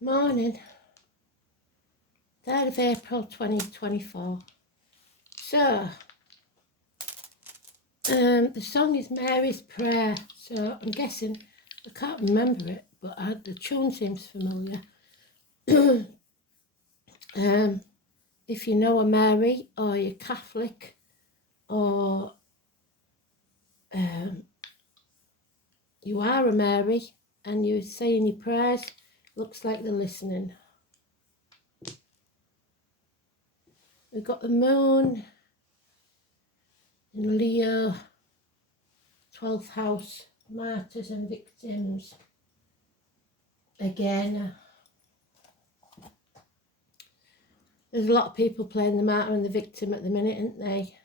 Morning, 3rd of April 2024. So, the song is Mary's Prayer. So, I'm guessing, I can't remember it, but the tune seems familiar. If you know a Mary, or you're Catholic, or you are a Mary, and you're saying your prayers, looks like they're listening. We've got the moon in Leo, 12th house, martyrs and victims. Again, there's a lot of people playing the martyr and the victim at the minute, aren't they?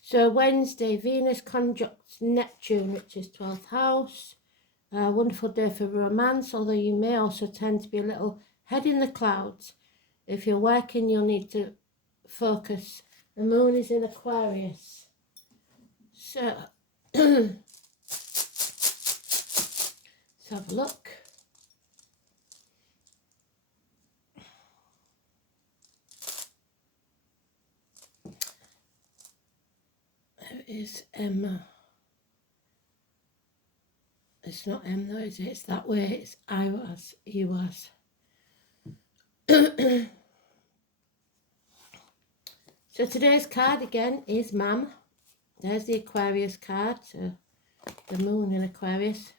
So Wednesday, Venus conjuncts Neptune, which is 12th house. A wonderful day for romance, although you may also tend to be a little head in the clouds. If you're working, you'll need to focus. The moon is in Aquarius. So, let's have a look. There is Emma. It's not M though, is it? It's that way. It's I was, you was. So today's card again is Mum. There's the Aquarius card. So the moon in Aquarius.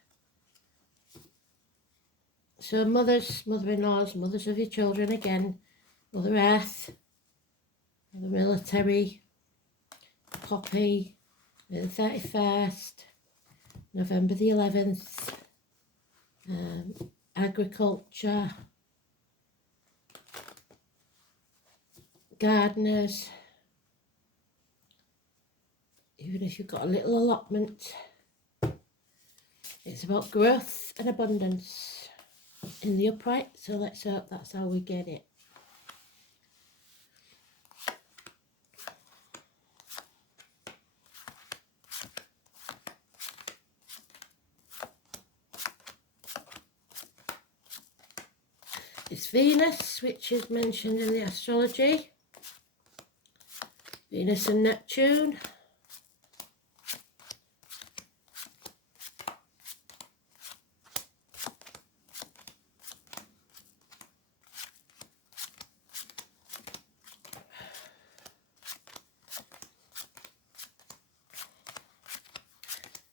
So mothers, mother-in-laws, mothers of your children again. Mother Earth, the military, Poppy, the 31st, November the 11th, agriculture, gardeners, even if you've got a little allotment, it's about growth and abundance in the upright, so let's hope that's how we get it. It's Venus, which is mentioned in the astrology. Venus and Neptune.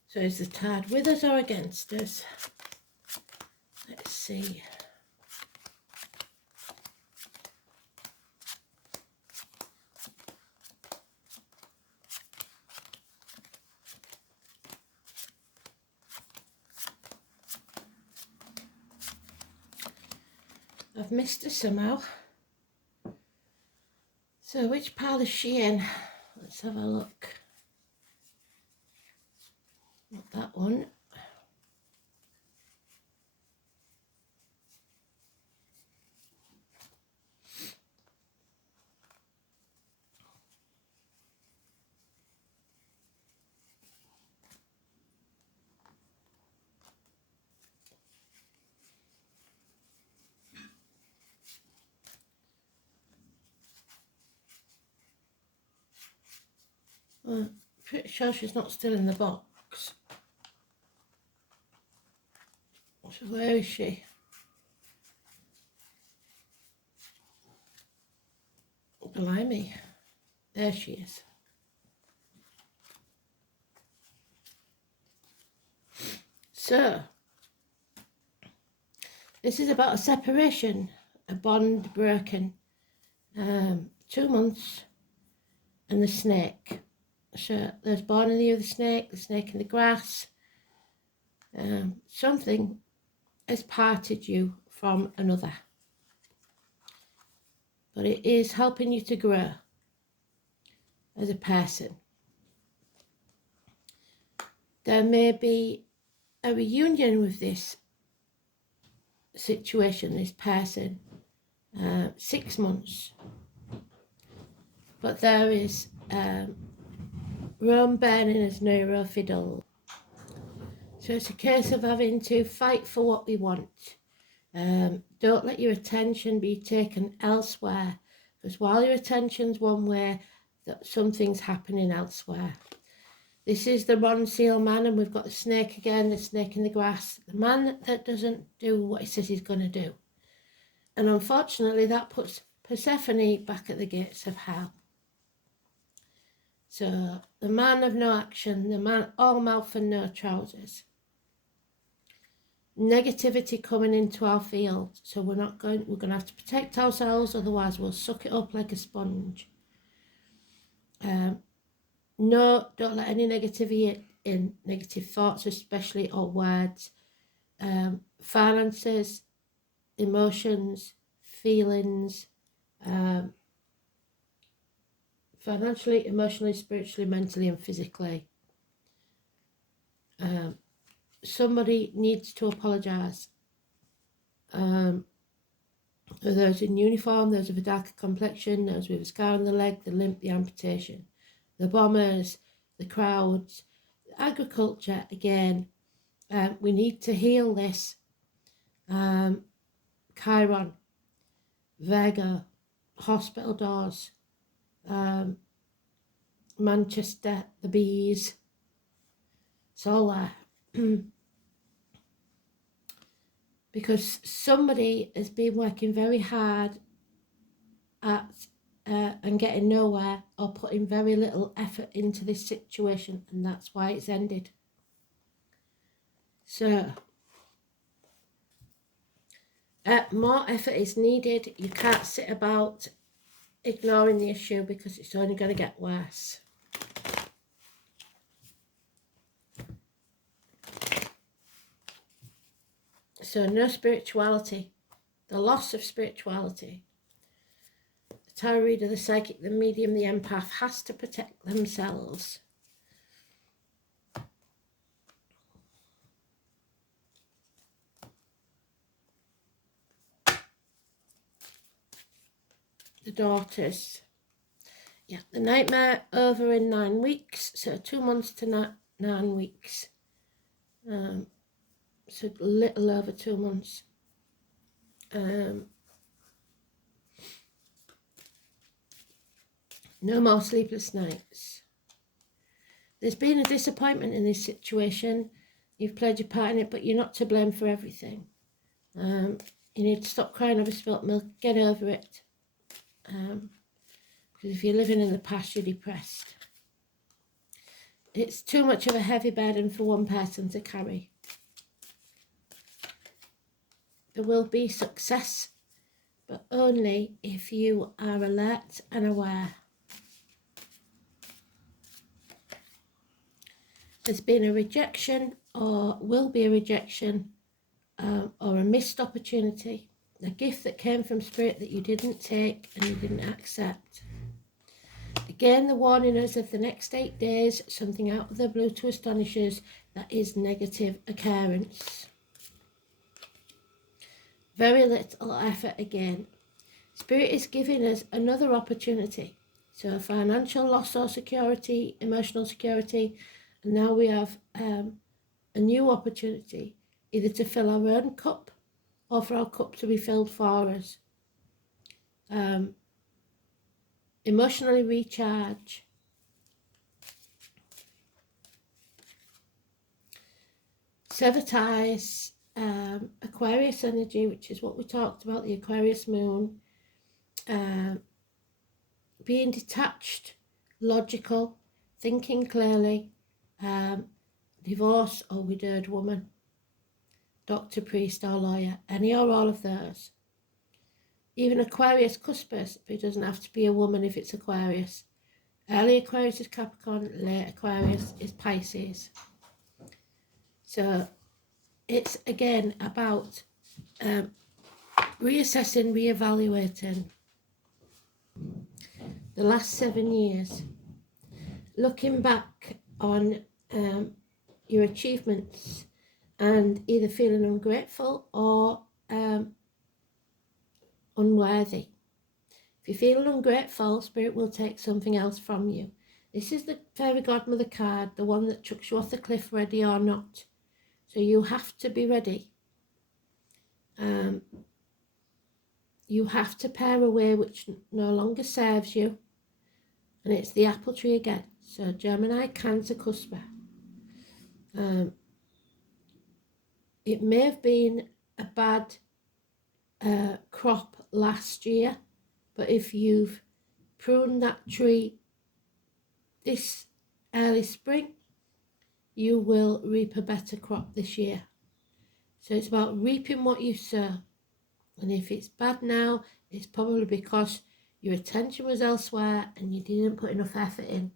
So is the card with us or against us? Let's see. I've missed her somehow. So which pile is she in? Let's have a look. Not that one. Well, pretty sure she's not still in the box. So where is she? Blimey. There she is. So, this is about a separation, a bond broken, 2 months, and the snake. So there's born in you the snake in the grass. Something has parted you from another. But it is helping you to grow as a person. There may be a reunion with this situation, this person, 6 months. But there is Rome burning as Nero fiddle. So it's a case of having to fight for what we want. Don't let your attention be taken elsewhere, because while your attention's one way, something's happening elsewhere. This is the Ron Seal man, and we've got the snake again, the snake in the grass, the man that doesn't do what he says he's going to do. And unfortunately, that puts Persephone back at the gates of hell. So the man of no action, the man all mouth and no trousers. Negativity coming into our field, so we're going to have to protect ourselves, otherwise we'll suck it up like a sponge. No, don't let any negativity in, negative thoughts especially, or words. Finances, emotions, feelings, financially, emotionally, spiritually, mentally and physically. Somebody needs to apologise. Those in uniform, those with a darker complexion, those with a scar on the leg, the limp, the amputation, the bombers, the crowds, agriculture again. We need to heal this. Chiron, Virgo, hospital doors, Manchester, the bees, it's all there. Because somebody has been working very hard at and getting nowhere, or putting very little effort into this situation, and that's why it's ended. So more effort is needed. You can't sit about ignoring the issue, because it's only going to get worse. So no spirituality, the loss of spirituality. The tarot reader, the psychic, the medium, the empath has to protect themselves. The daughters. Yeah, the nightmare over in 9 weeks, so 2 months to 9 weeks. So a little over 2 months. No more sleepless nights. There's been a disappointment in this situation. You've played your part in it, but you're not to blame for everything. You need to stop crying over spilt milk. Get over it. Because if you're living in the past, you're depressed. It's too much of a heavy burden for one person to carry. There will be success, but only if you are alert and aware. There's been a rejection, or will be a rejection, or a missed opportunity, a gift that came from spirit that you didn't take and you didn't accept. Again, the warning us of the next 8 days, something out of the blue to astonish us, that is negative occurrence. Very little effort again. Spirit is giving us another opportunity. So financial loss or security, emotional security, and now we have a new opportunity, either to fill our own cup or for our cup to be filled for us. Emotionally recharge. Sever ties, Aquarius energy, which is what we talked about, the Aquarius moon. Being detached, logical, thinking clearly, divorce or widowed woman, doctor, priest or lawyer, any or all of those. Even Aquarius cuspers, but it doesn't have to be a woman if it's Aquarius. Early Aquarius is Capricorn, late Aquarius is Pisces. So it's again about reassessing, reevaluating the last 7 years, looking back on your achievements and either feeling ungrateful or unworthy. If you feel ungrateful, Spirit will take something else from you. This is the fairy godmother card, the one that chucks you off the cliff ready or not. So you have to be ready. You have to pare away which no longer serves you. And it's the apple tree again. So Gemini, Cancer, Cusper. It may have been a bad crop last year, but if you've pruned that tree this early spring, you will reap a better crop this year. So it's about reaping what you sow. And if it's bad now, it's probably because your attention was elsewhere and you didn't put enough effort in.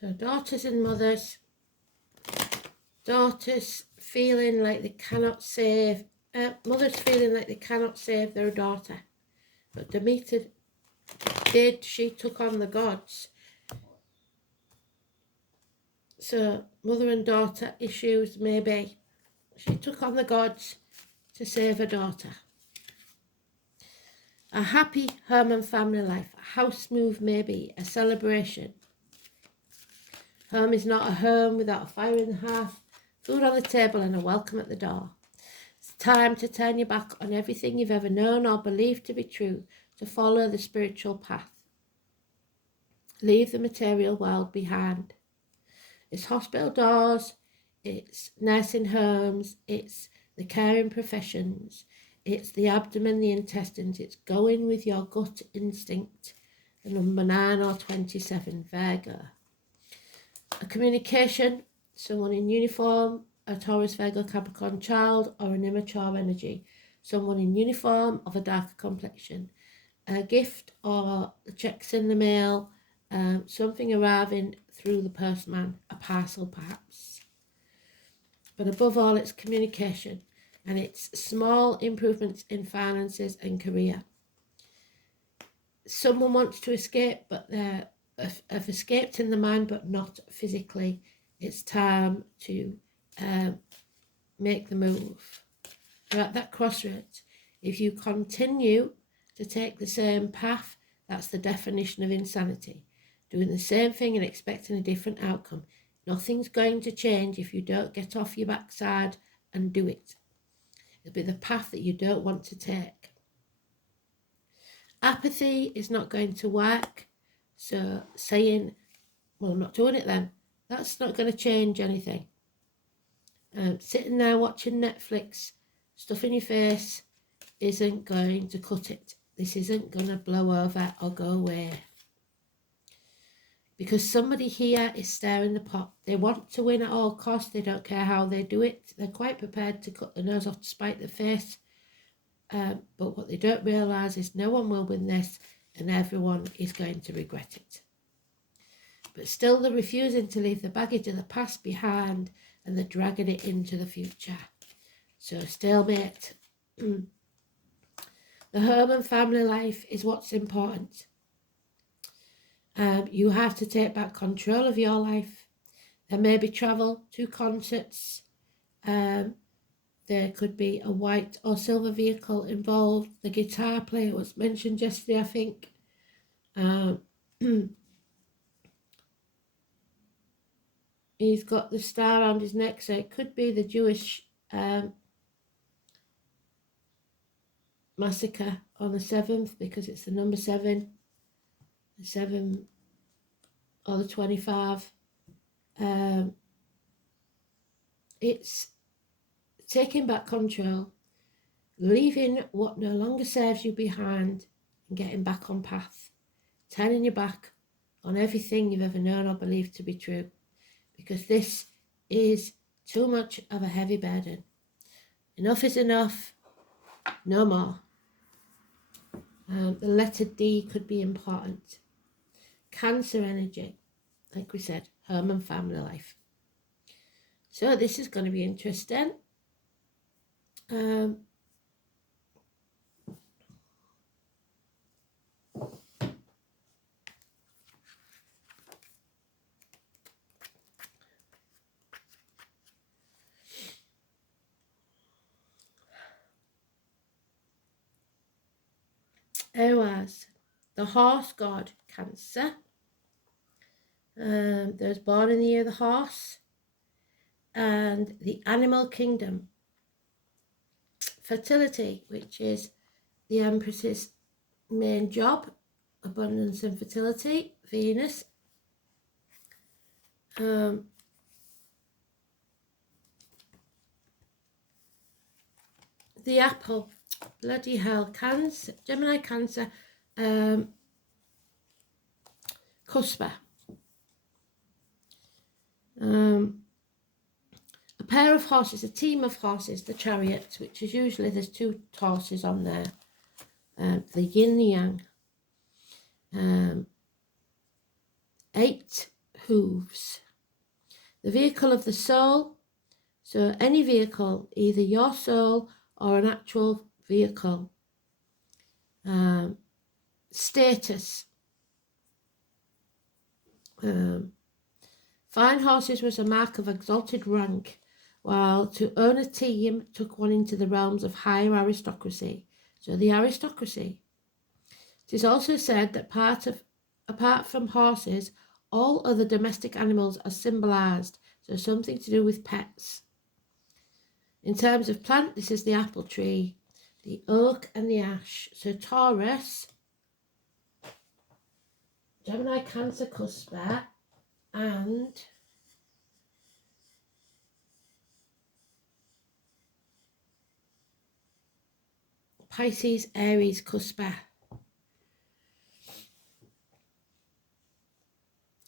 So daughters and mothers. Daughters feeling like they cannot save, mothers feeling like they cannot save their daughter. But Demeter did, she took on the gods. So mother and daughter issues, maybe. She took on the gods to save her daughter. A happy home and family life, a house move maybe, a celebration. Home is not a home without a fire in the hearth, food on the table and a welcome at the door. It's time to turn your back on everything you've ever known or believed to be true, to follow the spiritual path. Leave the material world behind. It's hospital doors, it's nursing homes, it's the caring professions, it's the abdomen, the intestines, it's going with your gut instinct. The number 9 or 27, Virgo. A communication, someone in uniform, a Taurus, Virgo, Capricorn child, or an immature energy. Someone in uniform of a darker complexion. A gift or checks in the mail, something arriving through the postman, a parcel perhaps. But above all, it's communication, and it's small improvements in finances and career. Someone wants to escape, but they have escaped in the mind, but not physically. It's time to make the move. You're at that crossroads. If you continue to take the same path, that's the definition of insanity. Doing the same thing and expecting a different outcome. Nothing's going to change if you don't get off your backside and do it. It'll be the path that you don't want to take. Apathy is not going to work. So saying, well, I'm not doing it then, that's not going to change anything. Sitting there watching Netflix, stuff in your face, isn't going to cut it. This isn't going to blow over or go away. Because somebody here is stirring the pot. They want to win at all costs. They don't care how they do it. They're quite prepared to cut their nose off to spite their face. But what they don't realise is no one will win this and everyone is going to regret it. But still they're refusing to leave the baggage of the past behind and they're dragging it into the future. So stalemate. The home and family life is what's important. You have to take back control of your life. There may be travel to concerts. There could be a white or silver vehicle involved. The guitar player was mentioned yesterday, I think. He's got the star around his neck, so it could be the Jewish massacre on the 7th, because it's the number 7. The 7 or the 25. It's taking back control, leaving what no longer serves you behind and getting back on path, turning your back on everything you've ever known or believed to be true, because this is too much of a heavy burden. Enough is enough, no more. The letter D could be important. Cancer energy, like we said, home and family life. So this is going to be interesting. has the horse god Cancer. Those born in the year of the horse. And the animal kingdom, fertility, which is the Empress's main job, abundance and fertility, Venus. The apple, bloody hell, Cancer, Gemini, Cancer, cusper. A pair of horses, a team of horses, the chariots, which is usually there's two horses on there, the yin yang. 8 hooves. The vehicle of the soul, so any vehicle, either your soul or an actual vehicle. Status. Fine horses was a mark of exalted rank, while to own a team took one into the realms of higher aristocracy. So the aristocracy. It is also said that apart from horses, all other domestic animals are symbolized, so something to do with pets. In terms of plant, this is the apple tree, the oak and the ash. So Taurus, Gemini, Cancer, cusper, and Pisces, Aries, cusper.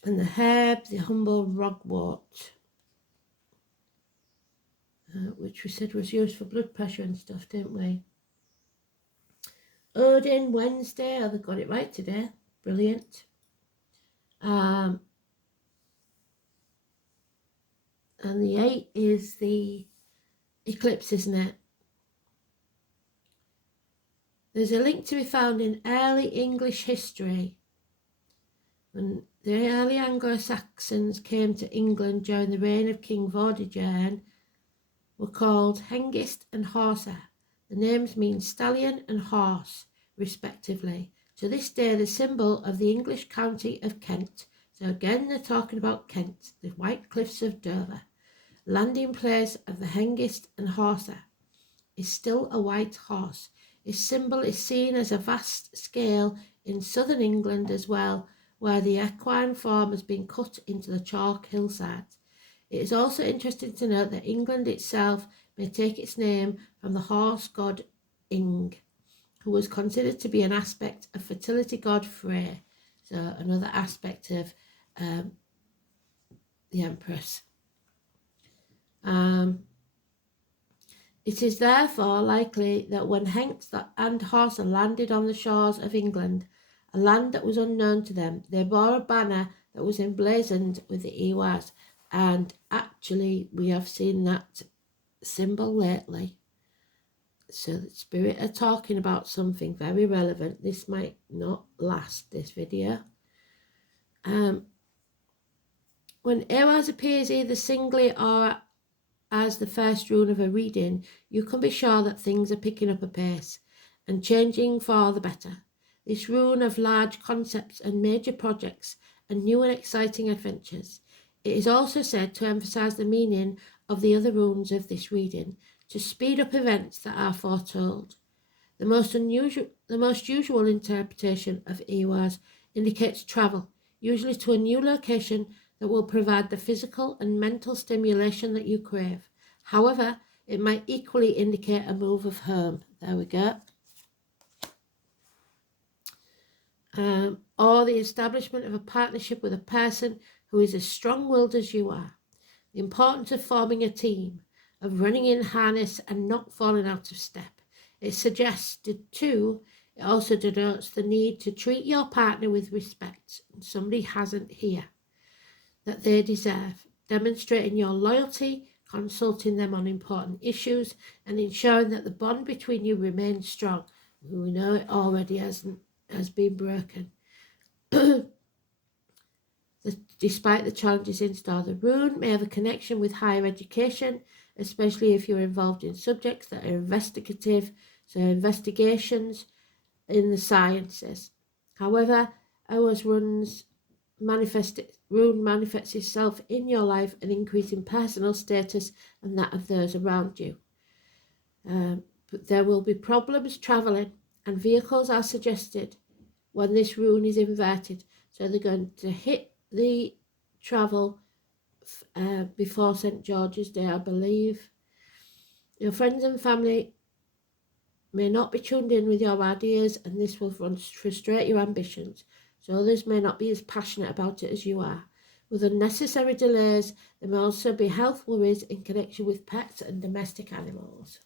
And the herb, the humble rugwort, which we said was used for blood pressure and stuff, didn't we? Odin, Wednesday, oh, they got it right today, brilliant. And the 8 is the eclipse, isn't it? There's a link to be found in early English history. When the early Anglo-Saxons came to England during the reign of King Vortigern, were called Hengist and Horsa. The names mean stallion and horse, respectively. To this day, the symbol of the English county of Kent. So again, they're talking about Kent, the White Cliffs of Dover. Landing place of the Hengist and Horsa is still a white horse. Its symbol is seen as a vast scale in southern England as well, where the equine form has been cut into the chalk hillsides. It is also interesting to note that England itself may take its name from the horse god Ing, who was considered to be an aspect of fertility god Frey, so another aspect of the Empress. It is therefore likely that when Hengst and Horsa landed on the shores of England, a land that was unknown to them, they bore a banner that was emblazoned with the Iwas. And actually, we have seen that symbol lately. So the spirit are talking about something very relevant. This might not last, this video. When Iwas appears either singly or as the first rune of a reading, you can be sure that things are picking up a pace and changing for the better. This rune of large concepts and major projects and new and exciting adventures. It is also said to emphasize the meaning of the other runes of this reading, to speed up events that are foretold. The most usual interpretation of Iwas indicates travel, usually to a new location that will provide the physical and mental stimulation that you crave. However, it might equally indicate a move of home. There we go. Or the establishment of a partnership with a person who is as strong-willed as you are. The importance of forming a team, of running in harness and not falling out of step. It suggested too, it also denotes the need to treat your partner with respect, and somebody hasn't here, that they deserve, demonstrating your loyalty, consulting them on important issues, and ensuring that the bond between you remains strong. We know it already has been broken. Despite the challenges in store, the rune may have a connection with higher education, especially if you're involved in subjects that are investigative, so investigations, in the sciences. However, ours rune manifests itself in your life, an increase in personal status and that of those around you. But there will be problems travelling, and vehicles are suggested when this rune is inverted. So they're going to hit the travel before St. George's Day, I believe. Your friends and family may not be tuned in with your ideas, and this will frustrate your ambitions. So others may not be as passionate about it as you are. With unnecessary delays, there may also be health worries in connection with pets and domestic animals.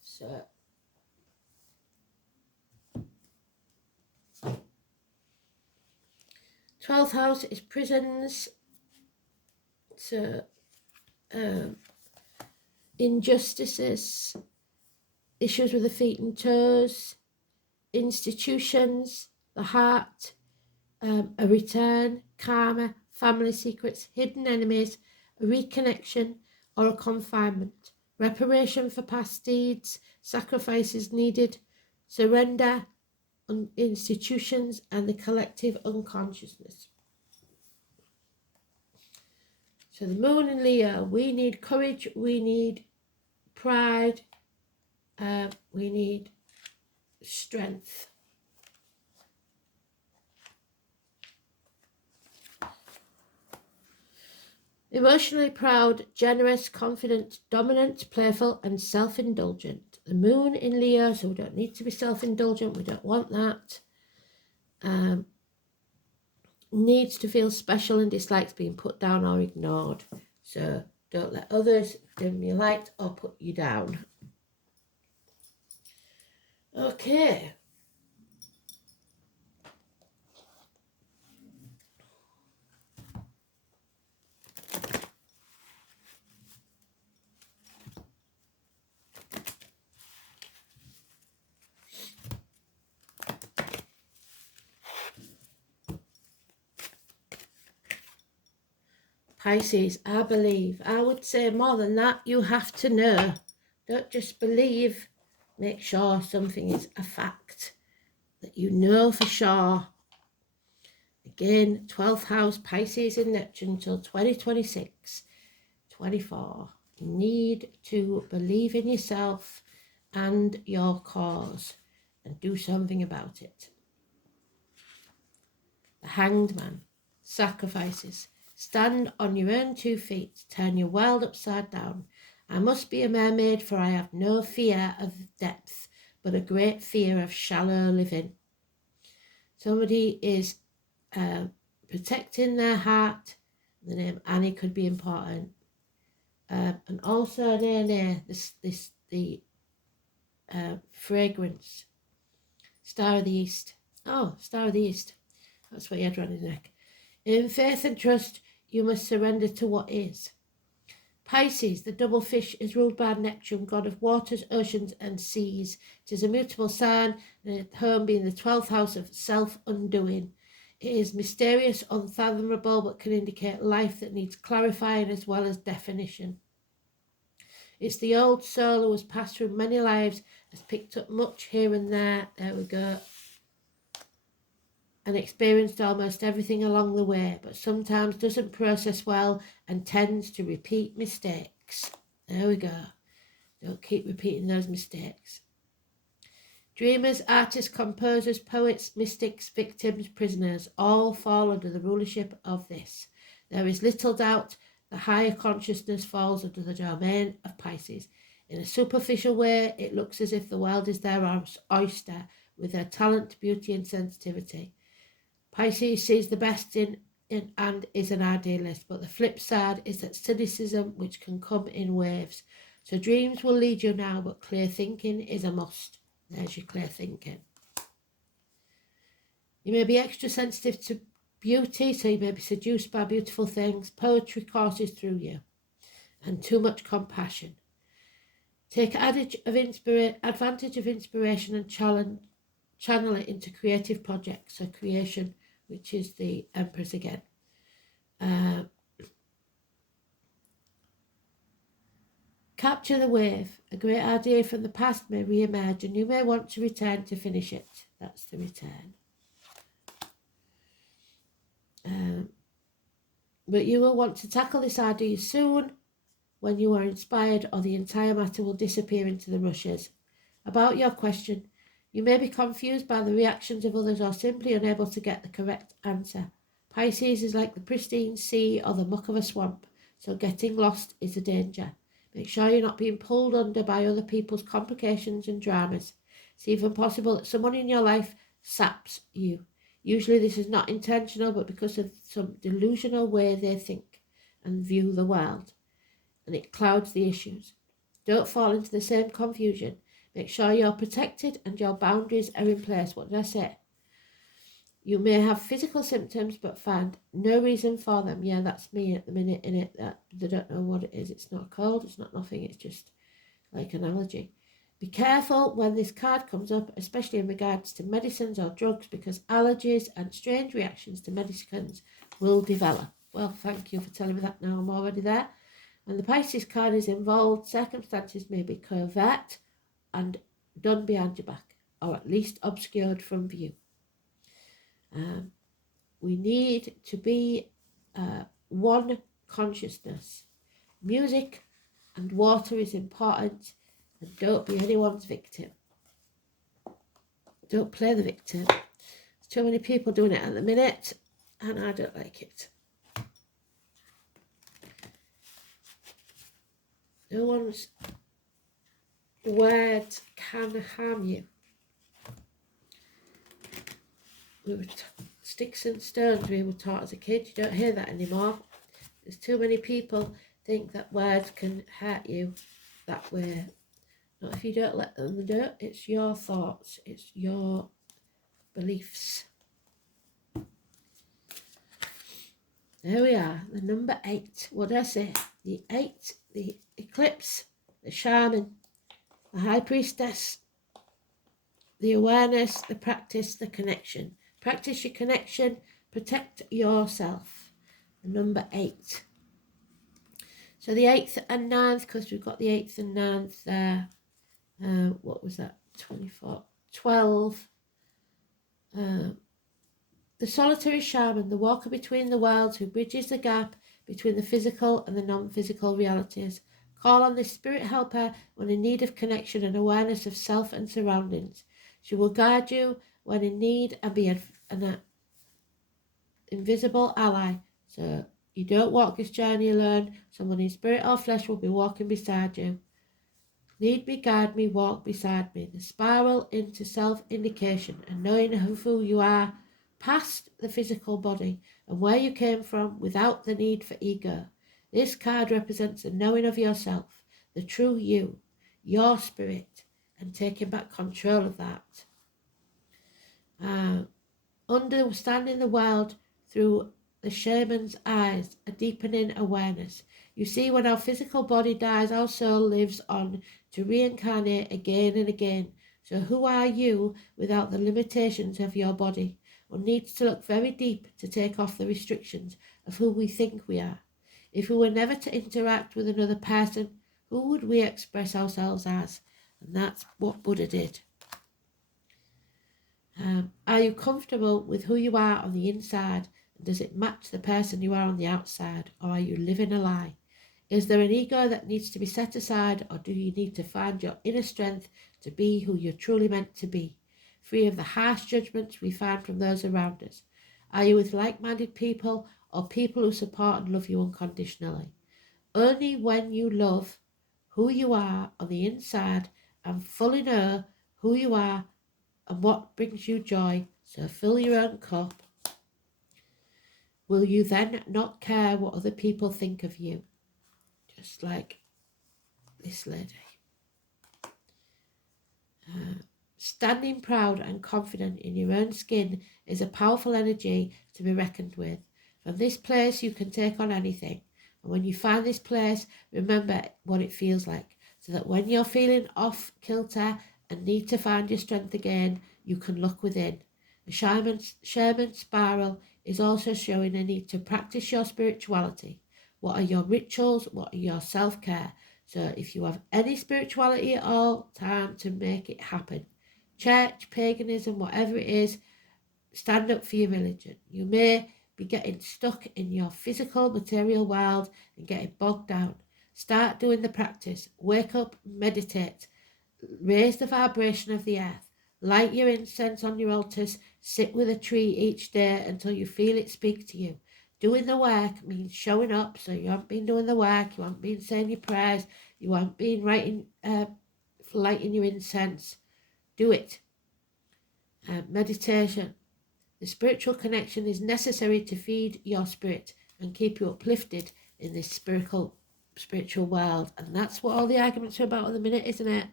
So, 12th house is prisons. So, injustices, issues with the feet and toes, institutions, the heart, a return, karma, family secrets, hidden enemies, a reconnection or a confinement, reparation for past deeds, sacrifices needed, surrender, institutions, and the collective unconsciousness. So the moon in Leo, we need courage, we need pride, we need strength. Emotionally proud, generous, confident, dominant, playful, and self-indulgent. The moon in Leo, so we don't need to be self-indulgent, we don't want that. Needs to feel special and dislikes being put down or ignored. So don't let others dim your light or put you down. Okay. Pisces, I believe. I would say more than that, you have to know. Don't just believe. Make sure something is a fact that you know for sure. Again, 12th house, Pisces in Neptune till 2026, 24. You need to believe in yourself and your cause and do something about it. The Hanged Man, sacrifices. Stand on your own 2 feet, turn your world upside down. I must be a mermaid, for I have no fear of depth, but a great fear of shallow living. Somebody is protecting their heart. The name Annie could be important. And also the fragrance. Star of the East. Oh, Star of the East. That's what he had around his neck. In faith and trust, you must surrender to what is. Pisces, the double fish, is ruled by Neptune, god of waters, oceans, and seas. It is a mutable sign, and home being the 12th house of self-undoing. It is mysterious, unfathomable, but can indicate life that needs clarifying as well as definition. It's the old soul who has passed through many lives, has picked up much here and there. There we go. And experienced almost everything along the way, but sometimes doesn't process well and tends to repeat mistakes. There we go. Don't keep repeating those mistakes. Dreamers, artists, composers, poets, mystics, victims, prisoners, all fall under the rulership of this. There is little doubt the higher consciousness falls under the domain of Pisces. In a superficial way, it looks as if the world is their oyster, with their talent, beauty, and sensitivity. Pisces sees the best in and is an idealist, but the flip side is that cynicism, which can come in waves. So dreams will lead you now, but clear thinking is a must. There's your clear thinking. You may be extra sensitive to beauty, so you may be seduced by beautiful things. Poetry courses through you, and too much compassion. Take advantage of inspiration and channel it into creative projects. So creation, which is the Empress again. Capture the wave. A great idea from the past may re-emerge and you may want to return to finish it. That's the return. But you will want to tackle this idea soon when you are inspired, or the entire matter will disappear into the rushes. About your question, you may be confused by the reactions of others or simply unable to get the correct answer. Pisces is like the pristine sea or the muck of a swamp, so getting lost is a danger. Make sure you're not being pulled under by other people's complications and dramas. It's even possible that someone in your life saps you. Usually this is not intentional, but because of some delusional way they think and view the world, and it clouds the issues. Don't fall into the same confusion. Make sure you're protected and your boundaries are in place. What did I say? You may have physical symptoms but find no reason for them. Yeah, that's me at the minute, in it, that they don't know what it is. It's not cold, it's not nothing, it's just like an allergy. Be careful when this card comes up, especially in regards to medicines or drugs, because allergies and strange reactions to medicines will develop. Well, thank you for telling me that now. I'm already there. When the Pisces card is involved, circumstances may be covert and done behind your back, or at least obscured from view. We need to be one consciousness. Music and water is important, and don't be anyone's victim. Don't play the victim. There's too many people doing it at the minute, and I don't like it. No one's words can harm you. Sticks and stones we were taught as a kid. You don't hear that anymore. There's too many people think that words can hurt you that way. Not if you don't let them do it. It's your thoughts. It's your beliefs. There we are. The number 8. What did I say? The 8, the eclipse, the shaman, the high priestess, the awareness, the practice, the connection. Practice your connection. Protect yourself. The number 8. So the 8th and 9th, because we've got the 8th and 9th there. What was that? 24, 12. The solitary shaman, the walker between the worlds who bridges the gap between the physical and the non-physical realities. Call on this spirit helper when in need of connection and awareness of self and surroundings. She will guide you when in need and be an invisible ally. So you don't walk this journey alone. Someone in spirit or flesh will be walking beside you. Lead me, guide me, walk beside me. The spiral into self-indication and knowing of who you are past the physical body and where you came from without the need for ego. This card represents the knowing of yourself, the true you, your spirit, and taking back control of that. Understanding the world through the shaman's eyes, a deepening awareness. You see, when our physical body dies, our soul lives on to reincarnate again and again. So who are you without the limitations of your body? One needs to look very deep to take off the restrictions of who we think we are. If we were never to interact with another person, who would we express ourselves as? And that's what Buddha did. Are you comfortable with who you are on the inside? And does it match the person you are on the outside? Or are you living a lie? Is there an ego that needs to be set aside? Or do you need to find your inner strength to be who you're truly meant to be? Free of the harsh judgments we find from those around us. Are you with like-minded people or people who support and love you unconditionally? Only when you love who you are on the inside and fully know who you are and what brings you joy, so fill your own cup, will you then not care what other people think of you? Just like this lady. Standing proud and confident in your own skin is a powerful energy to be reckoned with. From this place you can take on anything. And when you find this place, remember what it feels like, so that when you're feeling off kilter and need to find your strength again, you can look within. The shaman spiral is also showing a need to practice your spirituality. What are your rituals? What are your self-care? So if you have any spirituality at all, time to make it happen. Church, paganism, whatever it is, stand up for your religion. You may be getting stuck in your physical, material world and getting bogged down. Start doing the practice. Wake up, meditate. Raise the vibration of the earth. Light your incense on your altars. Sit with a tree each day until you feel it speak to you. Doing the work means showing up. So you haven't been doing the work. You haven't been saying your prayers. You haven't been lighting your incense. Do it. Meditation. The spiritual connection is necessary to feed your spirit and keep you uplifted in this spiritual world. And that's what all the arguments are about at the minute, isn't it?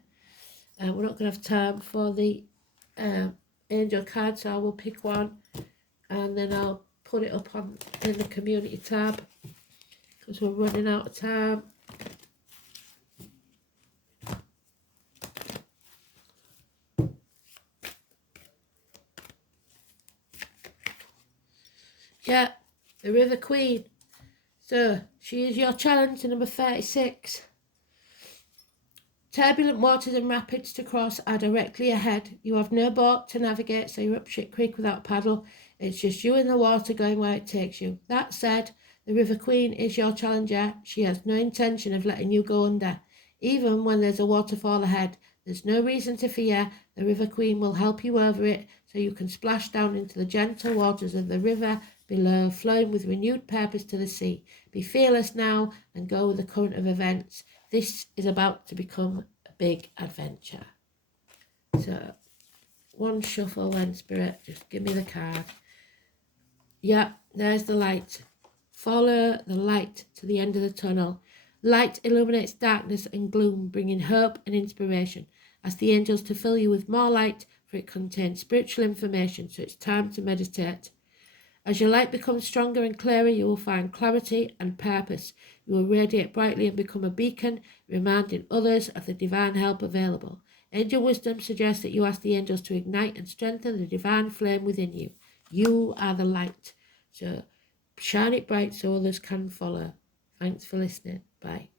We're not going to have time for the angel card, so I will pick one and then I'll put it up in the community tab because we're running out of time. Yeah, the River Queen. So, she is your challenge to number 36. Turbulent waters and rapids to cross are directly ahead. You have no boat to navigate, so you're up shit creek without a paddle. It's just you in the water going where it takes you. That said, the River Queen is your challenger. She has no intention of letting you go under. Even when there's a waterfall ahead, there's no reason to fear. The River Queen will help you over it so you can splash down into the gentle waters of the river below, flowing with renewed purpose to the sea. Be fearless now and go with the current of events. This is about to become a big adventure. So, one shuffle then, Spirit. Just give me the card. Yeah, there's the light. Follow the light to the end of the tunnel. Light illuminates darkness and gloom, bringing hope and inspiration. Ask the angels to fill you with more light, for it contains spiritual information, so it's time to meditate. As your light becomes stronger and clearer, you will find clarity and purpose. You will radiate brightly and become a beacon, reminding others of the divine help available. Angel wisdom suggests that you ask the angels to ignite and strengthen the divine flame within you. You are the light. So shine it bright so others can follow. Thanks for listening. Bye.